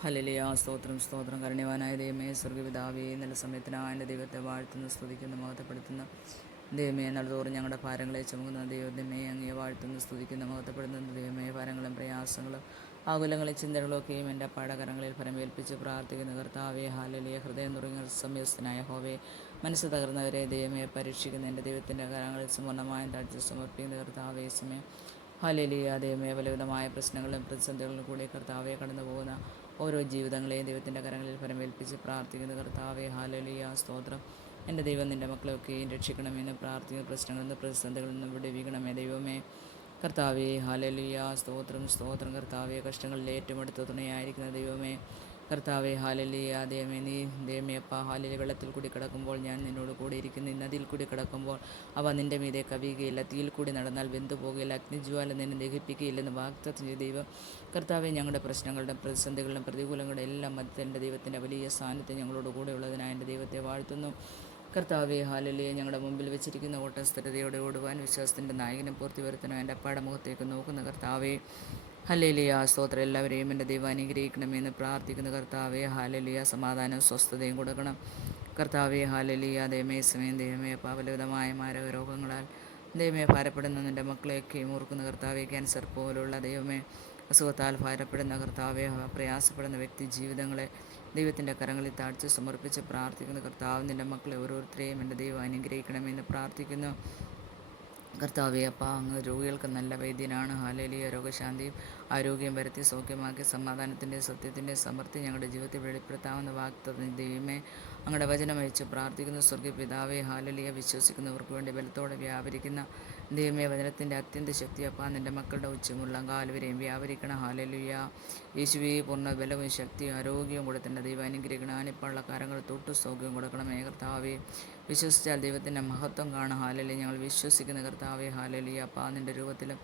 Hallelujah. സ്തോത്രം സ്തോത്രം. കരുണ്യവാനായ ദൈവമേ, സ്വർഗ്ഗപിതാവേ, നല്ല സമയത്തിനായ എൻ്റെ ദൈവത്തെ വാഴ്ത്തുന്നു, സ്തുതിക്കുന്നു, മഹത്വപ്പെടുത്തുന്നു. ദൈവമേ, നാൾതോറും ഞങ്ങളുടെ ഭാരങ്ങളെ ചുമക്കുന്ന ദൈവമേ, അങ്ങയെ വാഴ്ത്തുന്നു, സ്തുതിക്കുന്നു, മഹത്വപ്പെടുത്തുന്നു. ദൈവമേ, ഭാരങ്ങളും പ്രയാസങ്ങളും ആകുലങ്ങളും ചിന്തകളും ഒക്കെയും എൻ്റെ പാടകരങ്ങളിൽ ഫലമേൽപ്പിച്ച് പ്രാർത്ഥിക്കുന്ന കർത്താവേ, ഹല്ലേലൂയ. ഹൃദയം നുറുങ്ങിയ സമയസ്ഥനായ ഹോവേ, മനസ്സ് തകർന്നവരെ ദൈവമേ പരീക്ഷിക്കുന്ന എൻ്റെ ദൈവത്തിൻ്റെ കരങ്ങളിൽ സമ്പൂർണ്ണമായും താഴ്ത്തി സമർപ്പിക്കുന്ന കർത്താവേ, സമയം ഹല്ലേലൂയ. ദൈവമേ, പലവിധമായ പ്രശ്നങ്ങളും പ്രതിസന്ധികളിലും കൂടി കർത്താവെ കടന്നു പോകുന്ന ഓരോ ജീവിതങ്ങളെയും ദൈവത്തിൻ്റെ കരങ്ങളിൽ ഫലമേൽപ്പിച്ച് പ്രാർത്ഥിക്കുന്ന കർത്താവെ, ഹല്ലേലൂയ. സ്തോത്രം. എൻ്റെ ദൈവം നിൻ്റെ മക്കളെയൊക്കെയും രക്ഷിക്കണമെന്ന് പ്രാർത്ഥിക്കുന്ന പ്രശ്നങ്ങളിൽ നിന്ന് പ്രതിസന്ധികളിൽ നിന്ന് വിടുവിക്കണമേ ദൈവമേ. കർത്താവെ, ഹല്ലേലൂയ. സ്തോത്രം സ്തോത്രം. കർത്താവെ, കഷ്ടങ്ങളിൽ ഏറ്റവും അടുത്ത തുണയായിരിക്കുന്ന ദൈവമേ, കർത്താവെ, ഹല്ലേലൂയ. ദൈവമേ അപ്പാ, ഹല്ലേലൂയ. വെള്ളത്തിൽ കൂടി കിടക്കുമ്പോൾ ഞാൻ നിന്നോട് കൂടി ഇരിക്കുന്നു. നദിയിൽ കൂടി കിടക്കുമ്പോൾ അവ നിൻ്റെ മീതെ കവിയുകയില്ല. തീയിൽ കൂടി നടന്നാൽ വെന്തു പോകുകയില്ല. അഗ്നിജ്വാല നിന്നെ ദഹിപ്പിക്കുകയില്ലെന്ന് വാഗ്ദത്തം ചെയ്ത ദൈവം കർത്താവെ, ഞങ്ങളുടെ പ്രശ്നങ്ങളുടെ പ്രതിസന്ധികളിലും പ്രതികൂലങ്ങളുടെ എല്ലാം മധ്യത്തിൽ എൻ്റെ ദൈവത്തിൻ്റെ വലിയ സാന്നിധ്യം ഞങ്ങളോട് കൂടെ ഉള്ളതിനായി എൻ്റെ ദൈവത്തെ വാഴ്ത്തുന്നു. കർത്താവെ, ഹല്ലേലൂയ. ഞങ്ങളുടെ മുമ്പിൽ വെച്ചിരിക്കുന്ന ഓട്ടം സ്ഥിരതയോടെ ഓടുവാൻ വിശ്വാസത്തിൻ്റെ നായകനും പൂർത്തി വരുത്തണം. എൻ്റെ അപ്പാടെ മുഖത്തേക്ക് നോക്കുന്ന കർത്താവെ, ഹല്ലേലൂയ. സ്തോത്രം. എല്ലാവരെയും എൻ്റെ ദൈവം അനുഗ്രഹിക്കണമെന്ന് പ്രാർത്ഥിക്കുന്ന കർത്താവെ, ഹല്ലേലൂയ. സമാധാനവും സ്വസ്ഥതയും കൊടുക്കണം കർത്താവെ, ഹല്ലേലൂയ. ദൈവമേ, സമയം ദൈവമേ പലവിധമായ മാരക രോഗങ്ങളാൽ ദൈവമേ ഭാരപ്പെടുന്ന നിൻ്റെ മക്കളെയൊക്കെ ഓർക്കുന്ന കർത്താവെ, ക്യാൻസർ പോലുള്ള ദൈവമേ അസുഖത്താൽ ഭാരപ്പെടുന്ന കർത്താവെ, പ്രയാസപ്പെടുന്ന വ്യക്തി ജീവിതങ്ങളെ ദൈവത്തിൻ്റെ കരങ്ങളിൽ താഴ്ച സമർപ്പിച്ച് പ്രാർത്ഥിക്കുന്ന കർത്താവ്, നിൻ്റെ മക്കളെ ഓരോരുത്തരെയും എൻ്റെ ദൈവം അനുഗ്രഹിക്കണമെന്ന് പ്രാർത്ഥിക്കുന്നു കർത്താവെ. അപ്പാ, അങ്ങ് രോഗികൾക്ക് നല്ല വൈദ്യനാണ്. ഹല്ലേലൂയ. രോഗശാന്തിയും ആരോഗ്യം വരുത്തി സൗഖ്യമാക്കി സമാധാനത്തിൻ്റെ സത്യത്തിൻ്റെ സമൃദ്ധി ഞങ്ങളുടെ ജീവിതത്തിൽ വെളിപ്പെടുത്താവുന്ന വാഗ്ദത്തം ദൈവമേ, അങ്ങയുടെ വചനം അയച്ച് പ്രാർത്ഥിക്കുന്ന സ്വർഗ്ഗീയ പിതാവേ, ഹല്ലേലൂയ. വിശ്വസിക്കുന്നവർക്ക് വേണ്ടി ബലത്തോടെ വ്യാപരിക്കുന്ന ദൈവമേ, വചനത്തിൻ്റെ അത്യന്ത ശക്തി അപ്പാ, നിൻ്റെ മക്കളുടെ ഉച്ചമുള്ള കാലുവരെയും വ്യാപരിക്കണം. ഹല്ലേലൂയ. യേശുവേ, പൂർണ്ണ ബലവും ശക്തിയും ആരോഗ്യവും കൊടുത്തിൻ്റെ ദൈവം അനുഗ്രഹിക്കണം. ആണിപ്പുള്ള കാര്യങ്ങൾ തൊട്ട് സൗഖ്യം കൊടുക്കണമേ കർത്താവേ. വിശ്വസിച്ചാൽ ദൈവത്തിൻ്റെ മഹത്വം കാണാം. ഹല്ലേലൂയ. ഞങ്ങൾ വിശ്വസിക്കുന്ന കർത്താവേ, ഹല്ലേലൂയ. അപ്പാ, നിൻ്റെ രൂപത്തിലും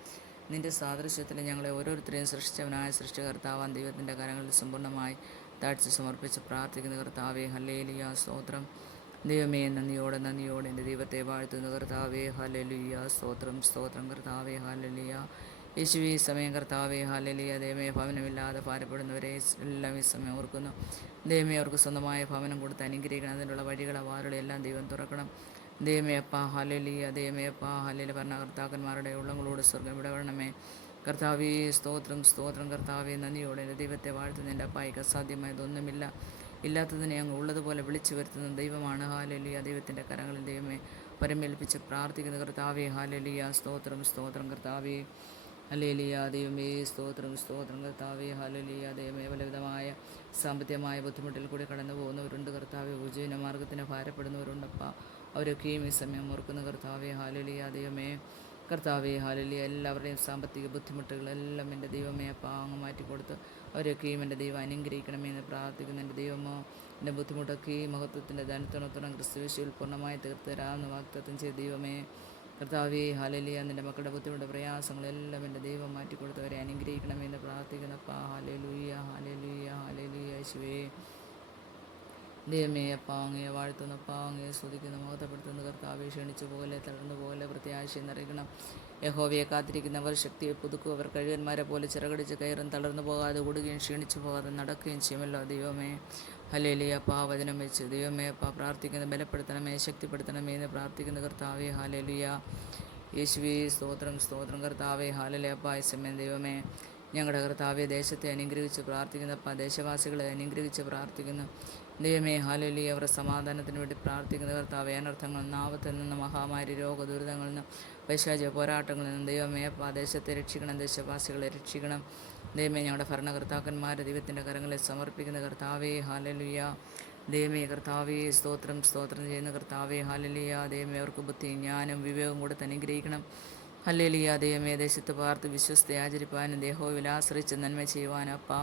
നിൻ്റെ സാദൃശ്യത്തിലും ഞങ്ങളെ ഓരോരുത്തരെയും സൃഷ്ടിച്ചവനായ സൃഷ്ടികർത്താവാൻ ദൈവത്തിൻ്റെ കരങ്ങളിൽ സമ്പൂർണ്ണമായി താഴ്ച സമർപ്പിച്ച് പ്രാർത്ഥിക്കുന്ന കർത്താവേ, ഹല്ലേലൂയ. സ്തോത്രം. ദൈവമേ, നന്ദിയോടെ നന്ദിയോടെ എൻ്റെ ദൈവത്തെ വാഴ്ത്തുന്ന കർത്താവേ, ഹല്ലേലൂയ. സ്തോത്രം സ്തോത്രം. കർത്താവേ, ഹല്ലേലൂയ. യേശുവേ, ഈ സമയം കർത്താവേ, ഹല്ലേലൂയ. ദൈവമേ, ഭവനമില്ലാതെ ഭാരപ്പെടുന്നവരെ എല്ലാം ഈ സമയം ഓർക്കുന്നു. ദൈവമേ, അവർക്ക് സ്വന്തമായ ഭവനം കൊടുത്ത് അനുഗ്രഹിക്കണം. അതിനുള്ള വഴികളെ വാറുകളെ എല്ലാം ദൈവം തുറക്കണം. ദൈവമേ അപ്പാ, ഹല്ലേലൂയ. ദൈവമേ അപ്പാ, ഹല്ലേലൂയ. ഭരണകർത്താക്കന്മാരുടെ ഉള്ളങ്ങളോട് സ്വർഗ്ഗം വിടവണമേ കർത്താവേ. സ്തോത്രം സ്തോത്രം. കർത്താവേ, നന്ദിയോടെ എൻ്റെ ദൈവത്തെ വാഴ്ത്തുന്ന എൻ്റെ അപ്പായിക്ക് അസാധ്യമായതൊന്നുമില്ല. ഇല്ലാത്തതിനെ അങ്ങ് ഉള്ളതുപോലെ വിളിച്ചു വരുത്തുന്ന ദൈവമാണ്. ഹല്ലേലൂയ. ദൈവത്തിൻ്റെ കരങ്ങളിൽ ദൈവമേ പരമേൽപ്പിച്ച് പ്രാർത്ഥിക്കുന്ന കർത്താവേ, ഹല്ലേലൂയ. സ്തോത്രം സ്തോത്രം. കർത്താവേ, ഹല്ലേലൂയ. ദൈവമേ, സ്തോത്രം സ്തോത്രം. കർത്താവേ, ഹല്ലേലൂയ. ദൈവമേ, പലവിധമായ സാമ്പത്തികമായ ബുദ്ധിമുട്ടിൽ കൂടി കടന്നു പോകുന്നവരുണ്ട് കർത്താവേ. ഉപജീവന മാർഗത്തിന് ഭാരപ്പെടുന്നവരുണ്ടപ്പാ. അവരൊക്കെയും ഈ സമയം ഓർക്കുന്ന കർത്താവേ, ഹല്ലേലൂയ. ദൈവമേ, കർത്താവേ, ഹല്ലേലൂയ. എല്ലാവരുടെയും സാമ്പത്തിക ബുദ്ധിമുട്ടുകളെല്ലാം എൻ്റെ ദൈവമേ അപ്പാ അങ്ങ് മാറ്റിക്കൊടുത്ത് അവരൊക്കെയും എൻ്റെ ദൈവം അനുഗ്രഹിക്കണമെന്ന് പ്രാർത്ഥിക്കുന്നു. എൻ്റെ ദൈവമോ എൻ്റെ ബുദ്ധിമുട്ടൊക്കെ ഈ മഹത്വത്തിൻ്റെ ധനത്തോണത്തോളം ക്രിസ്തുവേശുവിൽ പൂർണ്ണമായി തീർത്ത് തരാമെന്ന് വാഗ്ദത്തം ചെയ്ത ദൈവമേ, കർത്താവേ, ഹല്ലേലൂയ. നിൻ്റെ മക്കളുടെ ബുദ്ധിമുട്ട് പ്രയാസങ്ങളെല്ലാം എൻ്റെ ദൈവം മാറ്റിക്കൊടുത്തവരെ അനുഗ്രഹിക്കണമെന്ന് പ്രാർത്ഥിക്കുന്നപ്പാ. Hallelujah hallelujah hallelujah. യേശുവേ, ദൈവമേ അപ്പാ, അങ്ങയെ വാഴ്ത്തുന്നപ്പാ, അങ്ങയെ സ്തുതിക്കുന്നു, മഹത്വപ്പെടുത്തുന്ന കർത്താവെ. ക്ഷണിച്ചു പോലെ തളർന്നു പോലെ പ്രത്യാശ നിറയ്ക്കണം. യഹോവയെ കാത്തിരിക്കുന്നവർ ശക്തിയെ പുതുക്കും. അവർ കഴുകന്മാരെ പോലെ ചിറകടിച്ച് കയറും. തളർന്നു പോകാതെ ഓടുകയും ക്ഷീണിച്ചു പോകാതെ നടക്കുകയും ചെയ്യുമല്ലോ ദൈവമേ. ഹല്ലേലൂയ. അപ്പാ, വചനം വെച്ച് ദൈവമേ അപ്പാ പ്രാർത്ഥിക്കുന്ന ബലപ്പെടുത്തണമേ, ശക്തിപ്പെടുത്തണമേ എന്ന് പ്രാർത്ഥിക്കുന്ന കർത്താവെ, ഹല്ലേലൂയ. യേശുവേ, സ്തോത്രം സ്തോത്രം. കർത്താവെ, ഹല്ലേലൂയ. അപ്പാ, ഈ സമയം ദൈവമേ ഞങ്ങളുടെ കർത്താവെ ദേശത്തെ അനുഗ്രഹിച്ച് പ്രാർത്ഥിക്കുന്നപ്പാ, ദേശവാസികളെ അനുഗ്രഹിച്ച് പ്രാർത്ഥിക്കുന്നു ദൈവമേ, ഹല്ലേലൂയ. അവരുടെ സമാധാനത്തിന് വേണ്ടി പ്രാർത്ഥിക്കുന്ന കർത്താവെ, അനർത്ഥങ്ങളിൽ നിന്ന്, ആപത്തിൽ നിന്ന്, മഹാമാരി രോഗ ദുരിതങ്ങളിൽ നിന്ന്, പൈശാചിക പോരാട്ടങ്ങളിൽ നിന്ന് ദൈവമേ അപ്പാ ദേശത്തെ രക്ഷിക്കണം, ദേശവാസികളെ രക്ഷിക്കണം ദൈവമേ. ഞങ്ങളുടെ ഭരണകർത്താക്കന്മാരെ ദൈവത്തിൻ്റെ കരങ്ങളെ സമർപ്പിക്കുന്ന കർത്താവേ, ഹല്ലേലൂയ. ദൈവമേ, കർത്താവേ, സ്തോത്രം സ്തോത്രം ചെയ്യുന്ന കർത്താവേ, ഹല്ലേലൂയ. ദൈവമേ, അവർക്ക് ബുദ്ധിയും ജ്ഞാനം വിവേകം കൊടുത്ത് അനുഗ്രഹിക്കണം. ഹല്ലേലൂയ. ദൈവമേ, ദേശത്ത് പാർത്ത് വിശ്വസ്തയെ ആചരിപ്പാനും യഹോവയിൽ ആശ്രയിച്ച് നന്മ ചെയ്യുവാനും അപ്പാ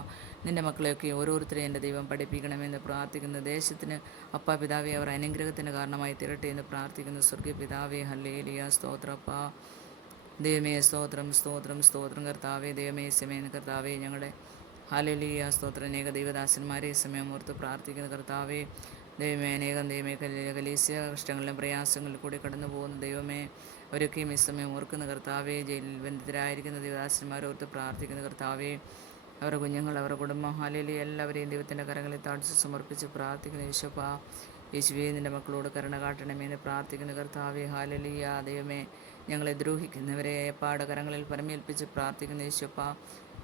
നിൻ്റെ മക്കളെയൊക്കെ ഓരോരുത്തരെയും എൻ്റെ ദൈവം പഠിപ്പിക്കണമെന്ന് പ്രാർത്ഥിക്കുന്ന ദേശത്തിന് അപ്പാ പിതാവെ അവർ അനുഗ്രഹത്തിന് കാരണമായി തീരട്ടെ എന്ന് പ്രാർത്ഥിക്കുന്ന സ്വർഗ്ഗീയ പിതാവേ, ഹല്ലേലൂയ. സ്തോത്രം അപ്പാ. ദൈവമേ, സ്തോത്രം സ്തോത്രം സ്തോത്രം. കർത്താവേ, ദൈവമേ, സമയം കർത്താവേ ഞങ്ങളുടെ ഹല്ലേലൂയ. സ്തോത്രം. അനേക ദൈവദാസന്മാരെ സമയം ഓർത്ത് പ്രാർത്ഥിക്കുന്ന കർത്താവേ, ദൈവമേ, അനേകം ദൈവമേ കലീസ്യ കഷ്ടങ്ങളിലും പ്രയാസങ്ങളിൽ കൂടി കടന്നു പോകുന്ന ദൈവമേ, അവരൊക്കെയും ഈ സമയം ഓർക്കുന്ന കർത്താവേ, ജയിലിൽ ബന്ധിതരായിരിക്കുന്ന ദൈവദാസന്മാരോർത്ത് പ്രാർത്ഥിക്കുന്ന കർത്താവേ, അവരുടെ കുഞ്ഞുങ്ങൾ, അവരുടെ കുടുംബം, ഹാലേലൂയ, എല്ലാവരെയും ദൈവത്തിൻ്റെ കരങ്ങളിൽ താഴ്ച സമർപ്പിച്ച് പ്രാർത്ഥിക്കുന്ന യേശുപ്പാ. യേശുവേ, നിൻ്റെ മക്കളോട് കരുണ കാട്ടണമേ എന്ന് പ്രാർത്ഥിക്കുന്ന കർത്താവേ. ഹാലേലൂയ, ദൈവമേ, ഞങ്ങളെ ദ്രോഹിക്കുന്നവരെ അപ്പാടെ കരങ്ങളിൽ പരമേൽപ്പിച്ച് പ്രാർത്ഥിക്കുന്ന യേശുപ്പാ.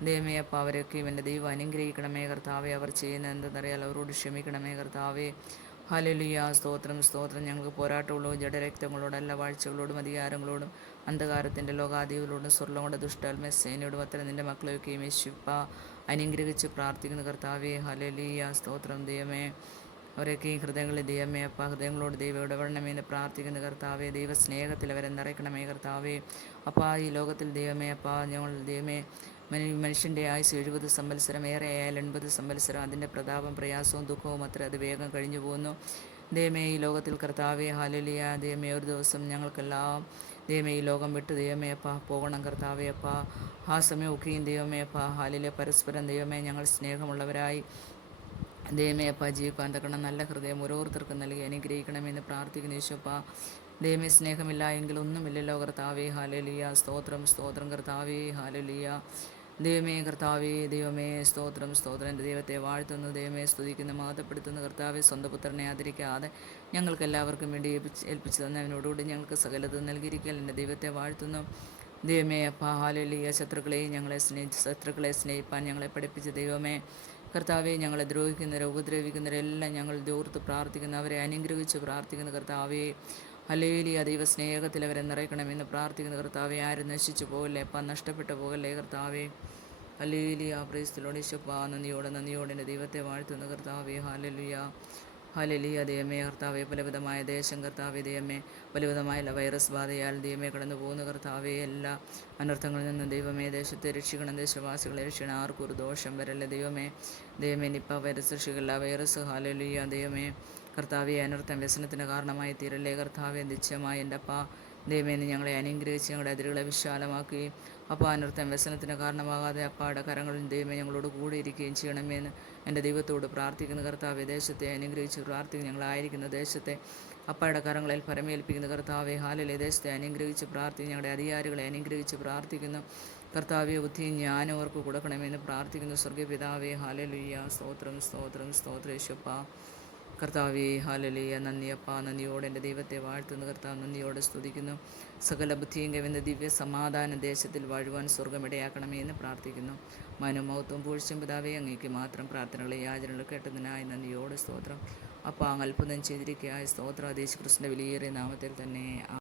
ദൈവമേ, അപ്പ അവരൊക്കെയും എൻ്റെ ദൈവം അനുഗ്രഹിക്കണമേ കർത്താവെ. അവർ ചെയ്യുന്ന എന്തെന്നറിയാൽ അവരോട് ക്ഷമിക്കണമേ കർത്താവെ. ഹല്ലേലൂയ, സ്തോത്രം സ്തോത്രം. ഞങ്ങൾക്ക് പോരാട്ടമുള്ളൂ ജഡരക്തങ്ങളോടല്ല, വാഴ്ചകളോടും അധികാരങ്ങളോടും അന്ധകാരത്തിൻ്റെ ലോകാധികളോടും സ്വർലോകയുടെ ദുഷ്ടാത്മ സേനയോടും അത്തരം നിൻ്റെ മക്കളെയൊക്കെയും യേശുപ്പ അനുഗ്രഹിച്ച് പ്രാർത്ഥിക്കുന്ന കർത്താവെ. ഹല്ലേലൂയ, സ്തോത്രം. ദൈവമേ, അവരൊക്കെ ഈ ഹൃദയങ്ങളിൽ ദൈവമേ അപ്പ ഹൃദയങ്ങളോട് ദൈവം ഇടപെടണമെന്ന് പ്രാർത്ഥിക്കുന്ന കർത്താവെ. ദൈവസ്നേഹത്തിൽ അവരെ നിറയ്ക്കണമേ കർത്താവെ. അപ്പ ഈ ലോകത്തിൽ ദൈവമേ അപ്പ ഞങ്ങൾ ദൈവമേ മനുഷ്യൻ്റെ ആയുസ് 70 സംവത്സരം, ഏറെ ആയാൽ 80 സംവത്സരം. അതിൻ്റെ പ്രതാപം, പ്രയാസവും ദുഃഖവും അത്ര അത് വേഗം കഴിഞ്ഞു പോകുന്നു. ദൈവമേ, ഈ ലോകത്തിൽ കർത്താവെ. ഹല്ലേലൂയ, ദൈവമേ, ഒരു ദിവസം ഞങ്ങൾക്കെല്ലാം ദൈവമേ ഈ ലോകം വിട്ട് ദൈവമേ അപ്പ പോകണം കർത്താവെ. അപ്പ ആ സമയം ഒക്കെയും ദൈവമേ അപ്പ ഹാലിലെ പരസ്പരം ദൈവമേ ഞങ്ങൾ സ്നേഹമുള്ളവരായി ദൈവമേ അപ്പ ജീവിക്കാൻ തക്കണം നല്ല ഹൃദയം ഓരോരുത്തർക്കും നൽകി അനുഗ്രഹിക്കണമെന്ന് പ്രാർത്ഥിക്കുന്ന യേശുപ്പ. ദൈവമേ, സ്നേഹമില്ല എങ്കിൽ ഒന്നുമില്ലല്ലോ കർത്താവേ. ഹല്ലേലൂയ, സ്തോത്രം സ്തോത്രം കർത്താവേ. ഹല്ലേലൂയ, ദൈവമേ കർത്താവേ. ദൈവമേ, സ്തോത്രം സ്തോത്രം. എൻ്റെ ദൈവത്തെ വാഴ്ത്തുന്നു, ദൈവമേ സ്തുതിക്കുന്നു, മഹത്വപ്പെടുത്തുന്നു കർത്താവെ. സ്വന്തം പുത്രനെ ആദരിക്കാതെ ഞങ്ങൾക്ക് എല്ലാവർക്കും വേണ്ടി ഏൽപ്പിച്ചു തന്നവനോടുകൂടി ഞങ്ങൾക്ക് സകലതും നൽകിയിരിക്കൽ എൻ്റെ ദൈവത്തെ വാഴ്ത്തുന്നു. ദൈവമേ അപ്പ ഹാലേലൂയ, ശത്രുക്കളെ സ്നേഹിപ്പാൻ ഞങ്ങളെ പഠിപ്പിച്ച ദൈവമേ കർത്താവെ. ഞങ്ങളെ ദ്രോഹിക്കുന്നവരെ ഉപദ്രവിക്കുന്നവരെല്ലാം ഞങ്ങൾ ഓർത്ത് പ്രാർത്ഥിക്കുന്നു, അവരെ അനുഗ്രഹിച്ച് പ്രാർത്ഥിക്കുന്ന കർത്താവെ. ഹല്ലേലൂയ, ദൈവസ്നേഹത്തിൽ അവരെ നിറയ്ക്കണമെന്ന് പ്രാർത്ഥിക്കുന്ന കർത്താവെ. ആരും നശിച്ചു പോകല്ലേ അപ്പ, നഷ്ടപ്പെട്ടു പോകല്ലേ കർത്താവെ. Hallelujah, praise the Lord. യേശുപ്പാ, നന്ദിയോടെ എൻ്റെ ദൈവത്തെ വാഴ്ത്തുന്ന കർത്താവെ. ഹല്ലേലൂയ, ഹല്ലേലൂയ, ദൈവമേ കർത്താവെ. പലവിധമായ ദേശം കർത്താവെ, ദൈവമേ പലവിധമായ വൈറസ് ബാധയാൽ ദൈവമേ കടന്നു പോകുന്ന കർത്താവെ. എല്ലാ അനർത്ഥങ്ങളിൽ നിന്നും ദൈവമേ ദേശത്തെ രക്ഷിക്കണം, ദേശവാസികളെ രക്ഷിക്കണം. ആർക്കും ഒരു ദോഷം വരല്ലേ ദൈവമേ. ദൈവമേ, നിപ്പ വൈറസ് രക്ഷിക്കല്ല വൈറസ്. ഹല്ലേലൂയ, ദൈവമേ കർത്താവെ. അനർത്ഥം വ്യസനത്തിന് കാരണമായി തീരല്ലേ കർത്താവെ. നിശ്ചയമായി എൻ്റെ അപ്പ ദൈവമേ ഞങ്ങളെ അനുഗ്രഹിച്ച് ഞങ്ങളുടെ അതിരുകളെ വിശാലമാക്കി അപ്പ അനർത്ഥം വ്യസനത്തിന് കാരണമാകാതെ അപ്പാടെ കരങ്ങളിൽ ദൈവമേ ഞങ്ങളോട് കൂടെ ഇരിക്കുകയും ചെയ്യണമെന്ന് എൻ്റെ ദൈവത്തോട് പ്രാർത്ഥിക്കുന്ന കർത്താവെ. ദേശത്തെ അനുഗ്രഹിച്ച് പ്രാർത്ഥിക്കുന്ന ഞങ്ങളായിരിക്കുന്ന ദേശത്തെ അപ്പായുടെ കരങ്ങളിൽ പരമേൽപ്പിക്കുന്ന കർത്താവെ. ഹാലലെ, ദേശത്തെ അനുഗ്രഹിച്ച് പ്രാർത്ഥിക്കുന്ന ഞങ്ങളുടെ അധികാരികളെ അനുഗ്രഹിച്ച് പ്രാർത്ഥിക്കുന്നു കർത്താവെ. ബുദ്ധിയും ജ്ഞാനം അവർക്ക് കൊടുക്കണമെന്ന് പ്രാർത്ഥിക്കുന്നു സ്വർഗീയ പിതാവേ. ഹാലലുയ്യ, സ്തോത്രം സ്തോത്രം സ്തോത്ര യേശുപ്പ കർത്താവേ. ഹാലലുയ്യ, നന്ദിയപ്പ. നന്ദിയോടെ എൻ്റെ ദൈവത്തെ വാഴ്ത്തുന്ന കർത്താവ് നന്ദിയോടെ സ്തുതിക്കുന്നു. സകല ബുദ്ധിയും കവിഞ്ഞ ദിവ്യ സമാധാന ദേശത്തിൽ വാഴുവാൻ സ്വർഗമിടയാക്കണമേ എന്ന് പ്രാർത്ഥിക്കുന്നു. മനോമൗത്വം പൂഴ്ചയും പിതാവേ, അങ്ങേക്ക് മാത്രം പ്രാർത്ഥനകളെ യാചനകൾ കേട്ടതിനായി നന്ദിയോടെ സ്തോത്രം. അപ്പ അങ്ങ് അത്ഭുതം ചെയ്തിരിക്കുകയായ സ്തോത്രം യേശു ക്രിസ്തുവിൻ്റെ വിലയേറിയ നാമത്തിൽ തന്നെ.